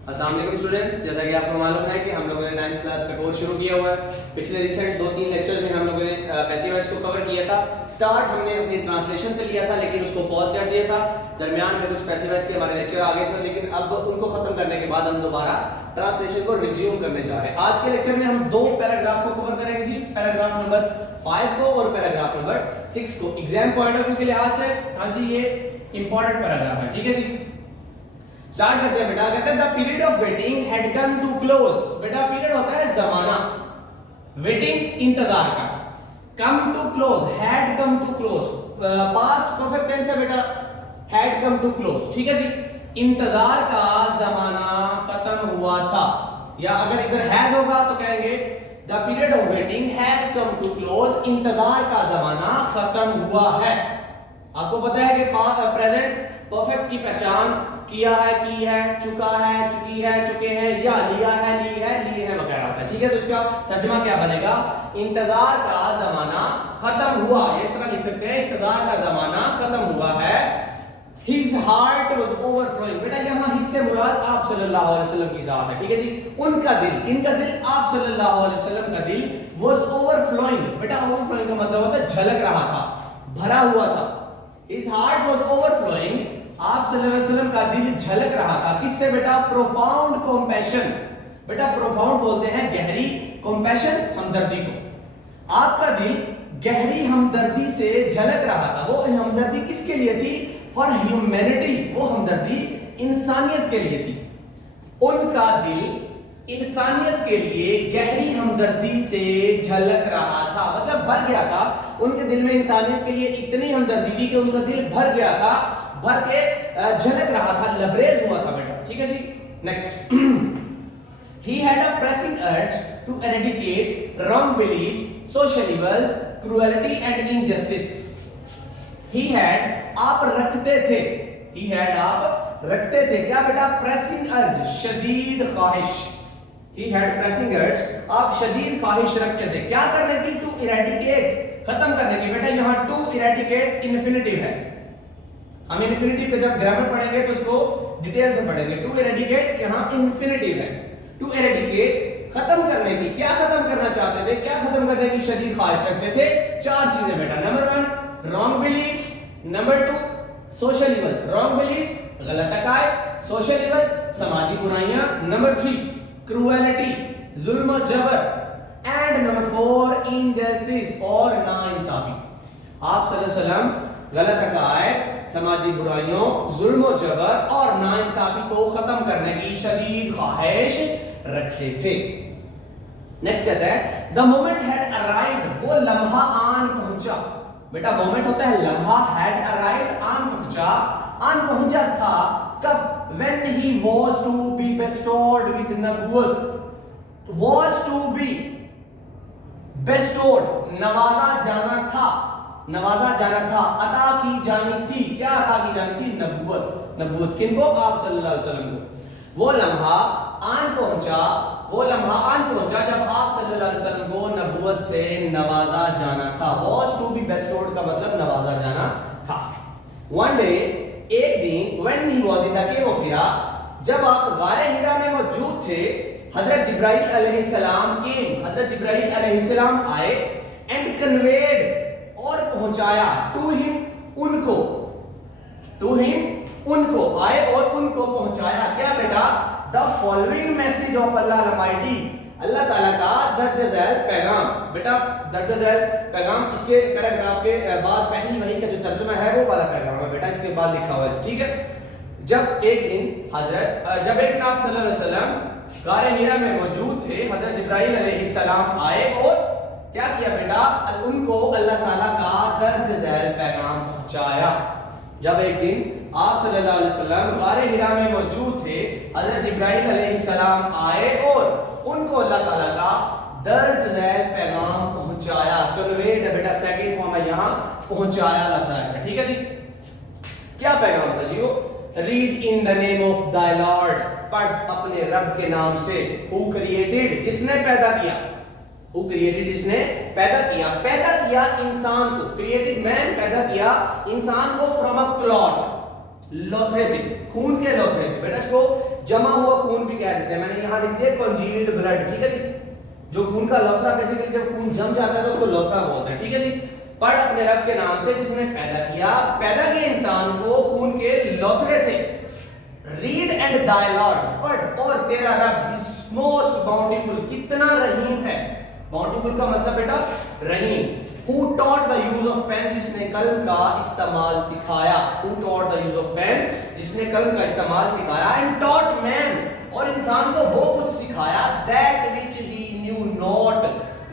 अस्सलाम वालेकुम स्टूडेंट्स, जैसा कि आपको मालूम है कि हम लोगों ने 9th क्लास का कोर्स शुरू किया हुआ है। पिछले रिसेंट 2-3 लेक्चर में हम लोगों ने पैसिव वॉइस को कवर किया था। स्टार्ट हमने अपनी ट्रांसलेशन से लिया था, लेकिन उसको पॉज कर दिया था। दरमियान में कुछ पैसिव वॉइस के हमारे लेक्चर आ गए थे, लेकिन अब उनको खत्म करने के बाद हम दोबारा ट्रांसलेशन को रिज्यूम करने जा रहे हैं। आज के लेक्चर में हम दो पैराग्राफ को कवर करेंगे जी, पैराग्राफ नंबर 5 को और पैराग्राफ नंबर 6 को। एग्जाम पॉइंट ऑफ व्यू के लिहाज से हाँ जी ये इंपॉर्टेंट पैराग्राफ है, ठीक है जी। स्टार्ट करते हैं बेटा। कहते हैं the period of waiting had come to close. बेटा पीरियड होता है जमाना, वेटिंग इंतजार का, come to close, had come to close, past perfect tense है बेटा, हैड कम टू क्लोज, ठीक है जी। इंतजार का जमाना खत्म हुआ था, या अगर इधर हैज होगा तो कहेंगे the period of waiting has come to close, इंतजार का जमाना खत्म हुआ है। आपको पता है कि प्रेजेंट परफेक्ट की पहचान किया है, की है, चुका है, चुकी है, चुके हैं, या लिया है, ली है, लिए हैं वगैरह होता है, ठीक है। तो इसका तर्जुमा क्या बनेगा? इंतजार का जमाना खत्म हुआ, ये इस तरह लिख सकते हैं, इंतजार का जमाना खत्म हुआ है। His heart was overflowing। बेटा यहाँ हिज से मुराद आप सल्लल्लाहु अलैहि वसल्लम की जात है, ठीक है जी। उनका दिल, किनका दिल? आप सल्लल्लाहु अलैहि वसल्लम का दिल was overflowing। बेटा overflowing का मतलब होता है झलक रहा था, भरा हुआ था। His heart was overflowing, आप सल्लल्लाहु अलैहि वसल्लम का दिल झलक रहा था। किससे बेटा? Profound compassion. बेटा प्रोफाउंड बोलते हैं गहरी, कंपैशन हमदर्दी को। आपका दिल गहरी हमदर्दी से झलक रहा था। वो हमदर्दी किसके लिए थी? फॉर ह्यूमैनिटी, वो हमदर्दी इंसानियत के लिए थी। उनका दिल इंसानियत के लिए गहरी हमदर्दी से झलक रहा था, मतलब भर गया था। उनके दिल में इंसानियत के लिए इतनी हमदर्दी थी कि उनका दिल भर गया था, भर के झलक रहा था, लबरेज हुआ था बेटा, ठीक है जी। Next, he had a pressing urge to eradicate wrong beliefs, social evils, cruelty and injustice। he had, आप रखते थे, he had, आप रखते थे क्या बेटा? pressing urge, शदीद ख्वाहिश। he had pressing urge, आप शदीद ख्वाहिश रखते थे क्या करने की? to eradicate, खत्म करने की। बेटा यहाँ to eradicate इन्फिनिटिव है, हम इन्फिनिटिव पे जब ग्रामर पढ़ेंगे तो उसको डिटेल से पढ़ेंगे। टू एरेडिकेट यहाँ इन्फिनिटिव है, टू एरेडिकेट खत्म करने की। क्या खत्म करना चाहते थे? क्या खत्म करने की शदीद ख्वाहिश रखते थे? 4 चीजें बेटा। Number 1 wrong belief, number 2 social evil, wrong belief गलत अकायद, सोशल इवल समाजी बुराइयां, नंबर 3 क्रूएलिटी जुल्म और जबर, एंड नंबर 4 इनजस्टिस और नाइंसाफी। आप सल्लल्लाहु अलैहि वसल्लम गलत अकायद, समाजी बुराइयों, जुल्म और जबर और नाइंसाफी को खत्म करने की शदीद ख्वाहिश रखते थे। नेक्स्ट कहता है द मोमेंट हैड अराइव्ड, वो लम्हा आन पहुंचा। बेटा मोमेंट होता है लम्हा, हैड अराइव्ड आन पहुंचा, आन पहुंचा था कब? when he was to be bestowed with नबूवत, was to be bestowed, नवाजा जाना था, नवाजा जाना था, अता की जानी थी। क्या अता की जानी थी? नबूवत। नबूवत किनको? आप सल्लल्लाहु अलैहि वसल्लम को। वो लम्हा आन पहुंचा, वो लम्हा आन पहुंचा जब आप सल्लल्लाहु अलैहि वसल्लम को नबूवत से नवाजा जाना था। was to be bestowed का मतलब नवाजा जाना था। one day, एक दिन, when he was in the cave of Hira, जब आप गारे हिरा में मौजूद थे, हजरत जिब्राइल अलैहिस्सलाम came, हजरत जिब्राइल अलैहिस्सलाम आए, and conveyed, और पहुंचाया, टू हिम, उनको, टू हिम, उनको, आए और उनको पहुंचाया। क्या बेटा? The following message of Allah almighty, Allah ताला का दर्ज झैल पैगाम। बेटा दर्ज झैल पैगाम, इसके पैराग्राफ के बाद पहली वही का जो तर्जुमा है वो वाला पैगाम है बेटा, इसके बाद लिखा हुआ है, ठीक है। जब एक दिन आप सल्लल्लाहु अलैहि वसल्लम गारे हिरा में मौजूद थे, हजरत जिब्राइल अलैहिस्सलाम आए और क्या किया बेटा? उनको अल्लाह ताला का दर्ज झैल पैगाम पहुंचाया। जब एक दिन आप सल्लल्लाहु अलैहि वसल्लम गारे हिरा में मौजूद थे, हजरत जिब्राइल अलैहिस्सलाम आए और उनको अल्लाह ताला का दर्ज झैल पैगाम पहुंचाया। कन्वेड बेटा सेकंड फॉर्म है यहाँ, पहुंचाया लफ्ज आएगा, ठीक है जी। क्या पैगाम था जी? वो read in the name of दाय लॉर्ड, पढ़ अपने रब के नाम से। हु क्रिएटेड, जिसने पैदा किया, Who created, जिसने पैदा किया, पैदा किया इंसान को, क्रिएटेड मैन, पैदा किया इंसान को फ्रॉम अ क्लॉट, लोथरे से, खून के लोथरे से। बेटा इसको जमा हुआ खून भी कह देते हैं। मैंने यहाँ लिख दिया congealed blood, ठीक है जी। जो खून का लोथरा, बेसिकली जब खून जम जाता है तो उसको लोथरा बोलते हैं, ठीक है जी। पढ़ अपने रब के नाम से जिसने पैदा किया इंसान को खून के लोथरे से। रीड एंड दाई लॉर्ड, पढ़ और तेरा रब इज मोस्ट बाउंटीफुल, कितना रहीम है। बाउंटीफुल का मतलब बेटा रहीम। Who taught the use of pen, जिसने कलम का इस्तेमाल सिखाया। Who taught the use of pen, जिसने कलम का इस्तेमाल सिखाया। And taught man, और इंसान को वो कुछ सिखाया that which he knew not,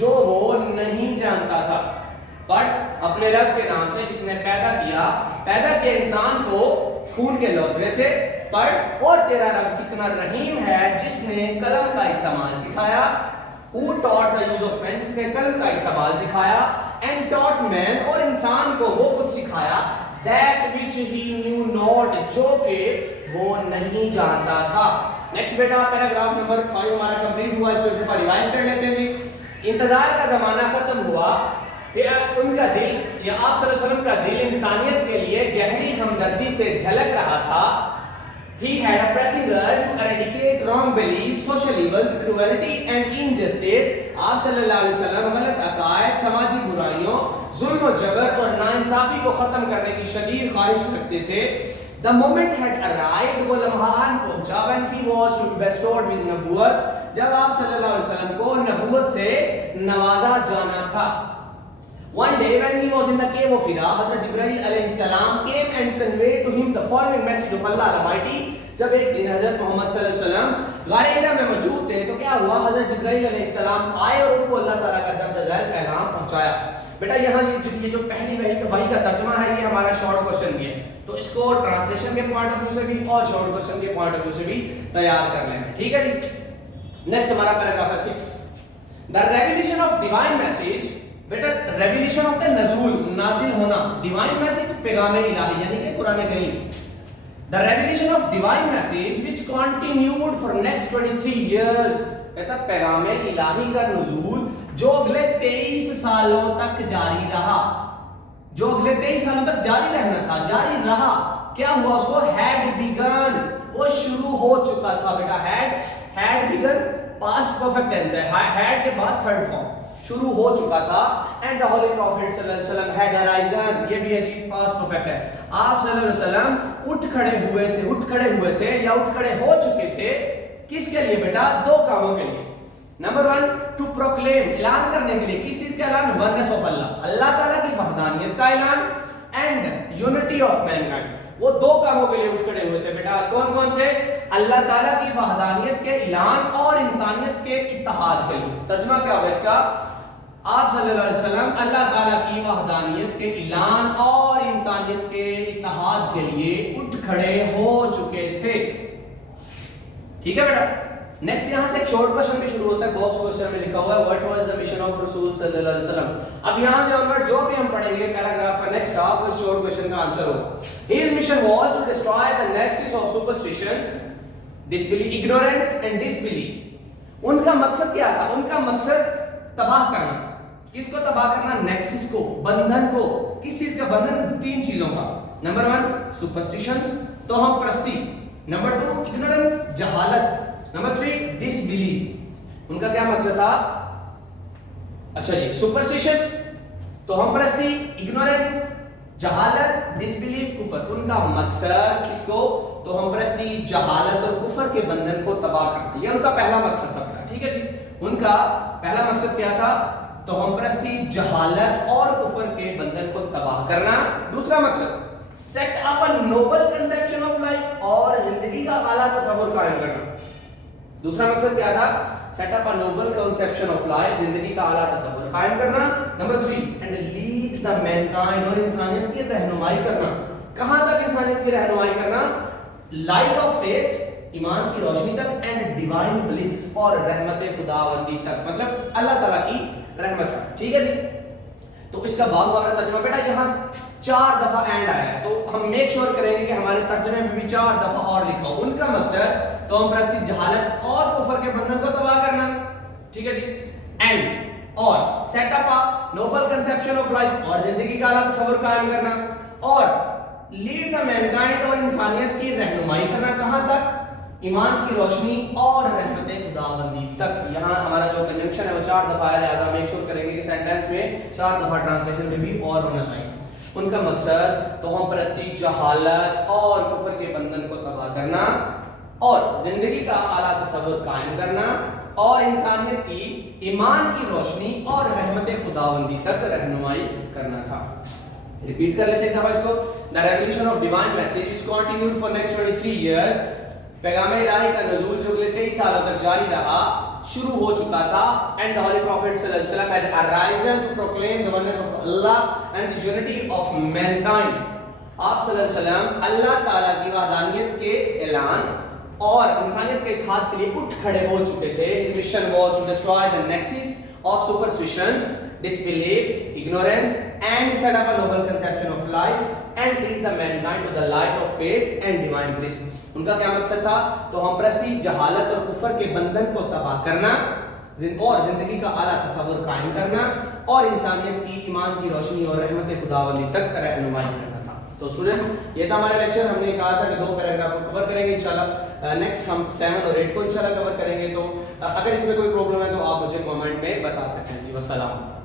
जो वो नहीं जानता था। बट अपने रब के नाम से जिसने पैदा किया इंसान को खून के लोथरे से। पढ़ और तेरा रब कितना रहीम है जिसने कलम का इस्तेमाल सिखाया। Who taught the use of pen, जिसने कलम का इस्तेमाल सिखाया। And taught man, और इंसान को वो कुछ सिखाया that which he knew not, जो कि वो नहीं जानता था। नेक्स्ट बेटा पैराग्राफ नंबर 5 हमारा कंप्लीट हुआ, इसको एक दफा रिवाइज कर लेते हैं जी। इंतजार का जमाना खत्म हुआ, उनका दिल या आप सल्लल्लाहु अलैहि वसल्लम का दिल इंसानियत के लिए गहरी हमदर्दी से झलक रहा था। He had a pressing urge to eradicate wrong beliefs, social evils, cruelty and injustice. आप सल्लल्लाहु अलैहि वसल्लम गलत अकायद, समाजी बुराइयों, जुल्म और जबर और नाइंसाफी को खत्म करने की शदीद ख्वाहिश रखते थे। The moment had arrived, वो लम्हा आन पहुंचा when he was to be bestowed with नबूवत, जब आप सल्लल्लाहु अलैहि वसल्लम को नबूवत से नवाजा जाना था। One day when he was in the cave of Hira, Hazrat Jibreel alayhi salam came and conveyed to him the following message of Allah Almighty. जब एक दिन हजरत मोहम्मद सल्लल्लाहु अलैहि वसल्लम गारे हिरा में मौजूद थे तो क्या हुआ, हजरत जिब्राइल अलैहि सलाम आए और उनको अल्लाह ताला का दर्जा जायज़ पैगाम पहुंचाया। बेटा यहाँ ये जो पहली वही का तर्जुमा है, ये हमारा शॉर्ट क्वेश्चन भी है, तो इसको ट्रांसलेशन के पॉइंट ऑफ व्यू से भी और शॉर्ट क्वेश्चन के पॉइंट ऑफ व्यू से भी तैयार कर लेना, ठीक है जी। नेक्स्ट हमारा पैराग्राफ है 6, the revelation of divine message. बेटा रेवलेशन होता है नज़ूल, नाजिल होना, डिवाइन मैसेज पैगाम इलाही यानी कि कुरान करीम। The revelation of divine message which continued for next 23 years, कहता पैगाम इलाही का नुज़ूल जो अगले 23 सालों तक जारी रहा, जो अगले 23 सालों तक जारी रहना था, जारी रहा। क्या हुआ उसको, had begun, वो शुरू हो चुका था। बेटा had begun past perfect tense है, had के बाद थर्ड फॉर्म, शुरू हो चुका था। एंड द होली प्रॉफिट सल्लल्लाहु अलैहि वसल्लम हैड अराइजन, ये भी है जी पास्ट परफेक्ट है। आप सल्लल्लाहु अलैहि वसल्लम उठ खड़े हुए थे या उठ खड़े हो चुके थे। किसके लिए बेटा, दो कामों के लिए। नंबर 1 टू प्रोक्लेम, ऐलान करने के लिए। किस चीज का ऐलान, वननेस ऑफ अल्लाह, अल्लाह ताला की वहदानियत का ऐलान, एंड यूनिटी ऑफ मैनकाइंड, वो दो कामों के लिए उठ खड़े हुए थे बेटा। कौन कौन से, अल्लाह ताला की वहदानियत के ऐलान और इंसानियत के इत्तेहाद के लिए। तर्जुमा क्या होगा इसका, आप सल्लल्लाहु अलैहि वसल्लम अल्लाह ताला की वहदानियत के ऐलान और इंसानियत के इत्तेहाद के लिए उठ खड़े हो चुके थे, ठीक है बेटा। नेक्स्ट यहां से एक शॉर्ट क्वेश्चन भी शुरू होता है, बॉक्स क्वेश्चन में लिखा हुआ है what was the mission of रसूल सल्लल्लाहु अलैहि वसल्लम। अब यहां से ऑनवर्ड जो भी हम पढ़ेंगे पैराग्राफ का नेक्स्ट हाफ, उस शॉर्ट क्वेश्चन का आंसर होगा। His mission was to destroy the nexus of superstition, disbelief, ignorance and disbelief. उनका मकसद क्या था, उनका मकसद तबाह करना। किसको तबाह करना, नेक्सस को, बंधन को। किस चीज का बंधन, 3 चीजों का। नंबर 1 सुपरस्टिशंस, तो हम परस्ती। नंबर 2 इग्नोरेंस, जहालत। Number 3 disbelief. उनका क्या मकसद था, अच्छा जी, सुपरस्टिशियस तो हम परस्ती, इग्नोरेंस जहालत, डिसबिलीफ कुफर। उनका मकसद किसको, तो हम परस्ती, जहालत और कुफर के बंधन को तबाह करना, ये उनका पहला मकसद था बेटा, ठीक है जी। उनका पहला मकसद क्या था, तो हम परस्ती, जहालत और कुफर के बंधन को तबाह करना। दूसरा मकसद set up a Nobel conception of life, और जिंदगी का आला तस्वुर कायम करना। दूसरा मकसद क्या था, set up a Nobel conception of life, जिंदगी का आला तस्वुर कायम करना। Number 3 and lead the Mankind, और इंसानियत की रहनुमाई करना। कहां तक इंसानियत की रहनुमाई करना, लाइट ऑफ फेथ, ईमान की रोशनी तक, एंड डिवाइन ब्लिस, और रहमत खुदावंदी तक, मतलब अल्लाह ताला की रहमत, ठीक है जी। तो इसका बाब हमारा तर्जुमा बेटा यहाँ 4 दफा एंड आया है, तो हम मेक श्योर करेंगे कि हमारे तर्जुमे में भी 4 दफा और लिखा हो। उनका मकसद तो हम परस्ती, जहालत और कुफर के बंधन को तबाह करना, ठीक है जी। एंड और set up a Nobel conception of life, और जिंदगी का आला तस्वुर कायम करना, और लीड द मैनकाइंड, और इंसानियत की रहनुमाई करना। कहां तक, ایمان کی روشنی اور رحمت خداوندی تک. یہاں ہمارا جو کنجنکشن ہے وہ 4 دفعہ ہے, لہٰذا میک شور کریں گے کہ سینٹینس میں 4 دفعہ ٹرانسلیشن میں بھی اور ہونا چاہیے. ان کا مقصد توہم پرستی, جہالت اور کفر کے بندھن کو تباہ کرنا اور زندگی کا اعلیٰ تصور قائم کرنا اور انسانیت کی ایمان کی روشنی اور رحمت خداوندی تک رہنمائی کرنا تھا. ریپیٹ کر لیتے ہیں دفعہ اس کو. The revolution of divine message which continued for next 23 years. پیغام الہی کا نزول جو اگلے 23 سالوں تک جاری رہا شروع ہو چکا تھا. And the Holy Prophet صلی اللہ علیہ وسلم had arisen to proclaim the oneness of Allah and the unity of mankind. آپ صلی اللہ علیہ وسلم اللہ تعالیٰ کی وحدانیت کے اعلان اور انسانیت کے اتحاد کے لیے اٹھ کھڑے ہو چکے تھے. His mission was to destroy the nexus of superstitions, disbelief, ignorance and set up a noble conception of life and lead the mankind to the light of faith and divine bliss. ان کا کیا مقصد تھا؟ تو ہم پرستی, جہالت اور کفر کے بندھن کو تباہ کرنا اور زندگی کا اعلیٰ تصور قائم کرنا اور انسانیت کی ایمان کی روشنی اور رحمت خداوندی تک رہنمائی کرنا تھا. تو اسٹوڈنٹس یہ تھا ہمارا لیکچر. ہم نے کہا تھا کہ 2 پیراگراف کو کور کریں گے انشاءاللہ. نیکسٹ ہم 7 اور 8 کو انشاءاللہ کور کریں گے. تو اگر اس میں کوئی پرابلم ہے تو آپ مجھے کامنٹ میں بتا سکتے ہیں. جی والسلام.